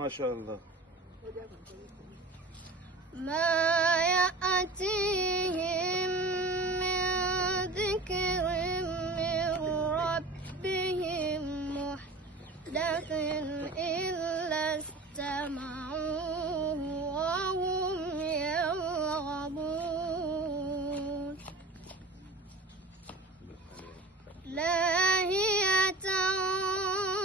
ما شاء الله. ما يأتيهم من ذكر من ربهم محدث إلا استمعوا